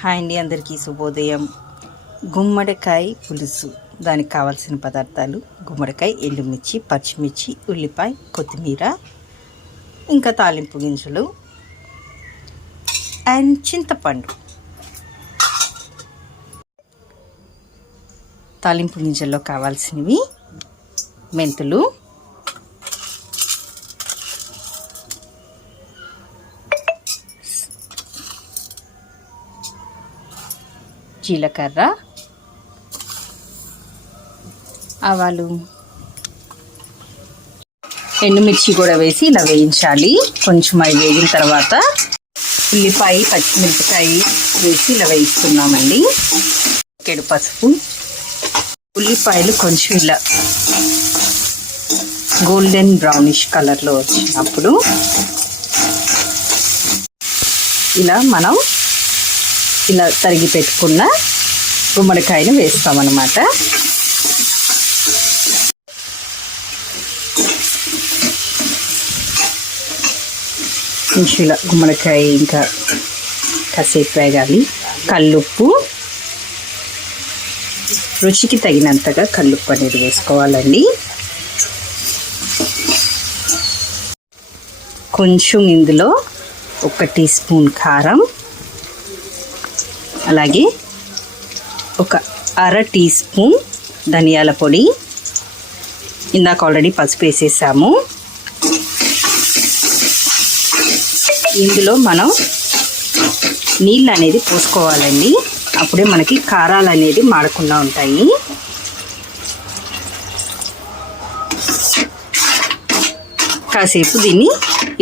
Hi అండి, అందరికీ శుభోదయం. గుమ్మడికాయ పులుసు, దానికి కావాల్సిన పదార్థాలు: గుమ్మడికాయ, ఎండుమిర్చి, పచ్చిమిర్చి, ఉల్లిపాయ, కొత్తిమీర, ఇంకా తాలింపు గింజలు అండ్ చింతపండు. తాలింపు గింజల్లో కావాల్సినవి: మెంతులు, జీలకర్ర, ఆవాలు, ఎండుమిర్చి కూడా వేసి ఇలా వేయించాలి. కొంచెం అవి వేగిన తర్వాత ఉల్లిపాయ, పచ్చిమిరపకాయ వేసి ఇలా వేయిస్తున్నామండి. చిటికెడు పసుపు. ఉల్లిపాయలు కొంచెం ఇలా గోల్డెన్ బ్రౌనిష్ కలర్లో వచ్చినప్పుడు మనం ఇలా తరిగి పెట్టుకున్న గుమ్మడికాయను వేస్తామన్నమాట. కొంచెం ఇలా గుమ్మడికాయ ఇంకా కాసేపు వేగాలి. కల్లుప్పు, రుచికి తగినంతగా కల్లుప్పు అనేది వేసుకోవాలండి. కొంచెం ఇందులో 1 టీ స్పూన్ కారం, అలాగే 1/2 టీ స్పూన్ ధనియాల పొడి. ఇందాక ఆల్రెడీ పసుపు వేసేసాము. ఇందులో మనం నీళ్ళు అనేది పోసుకోవాలండి. అప్పుడే మనకి కారాలు అనేది మాడకుండా ఉంటాయి. కాసేపు దీన్ని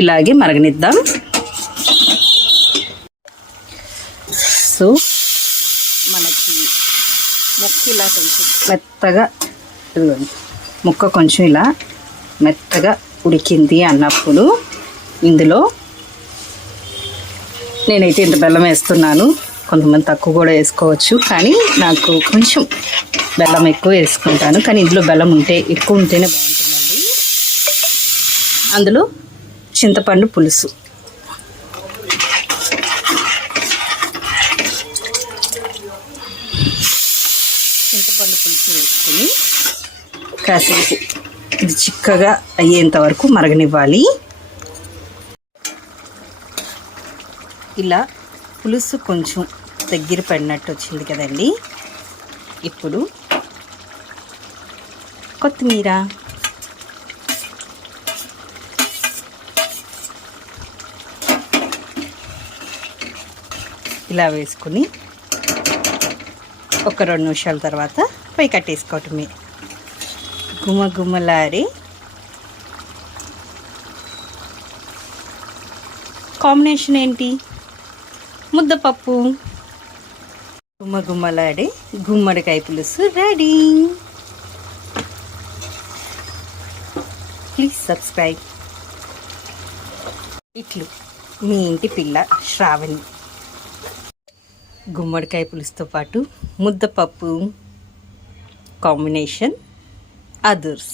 ఇలాగే మరగనిద్దాం. సో మనకి ముక్క ఇలా కొంచెం మెత్తగా, ముక్క కొంచెం ఇలా మెత్తగా ఉడికింది అన్నప్పుడు ఇందులో నేనైతే ఇంత బెల్లం వేస్తున్నాను. కొంతమంది తక్కువ కూడా వేసుకోవచ్చు, కానీ నాకు కొంచెం బెల్లం ఎక్కువ వేసుకుంటాను. కానీ ఇందులో బెల్లం ఎక్కువ ఉంటేనే బాగుంటుందండి. అందులో చింతపండు పులుసు, వేసుకొని కాసేపు ఇది చిక్కగా అయ్యేంత వరకు మరగనివ్వాలి. ఇలా పులుసు కొంచెం దగ్గర పడినట్టు వచ్చింది కదండి. ఇప్పుడు కొత్తిమీర, ఇలా వేసుకుని ఒక 2 నిమిషాల తర్వాత పొయ్యి కట్టేసుకోవటమే. గుమ్మగుమ్మలాడే కాంబినేషన్ ఏంటి? ముద్దపప్పు. గుమ్మగుమ్మలాడే గుమ్మడికాయ పులుసు రెడీ. Please subscribe. ఇట్లు మీ ఇంటి పిల్ల శ్రావణి. గుమ్మడికాయ పులుసుతో పాటు ముద్దపప్పు కాంబినేషన్ అదర్స్.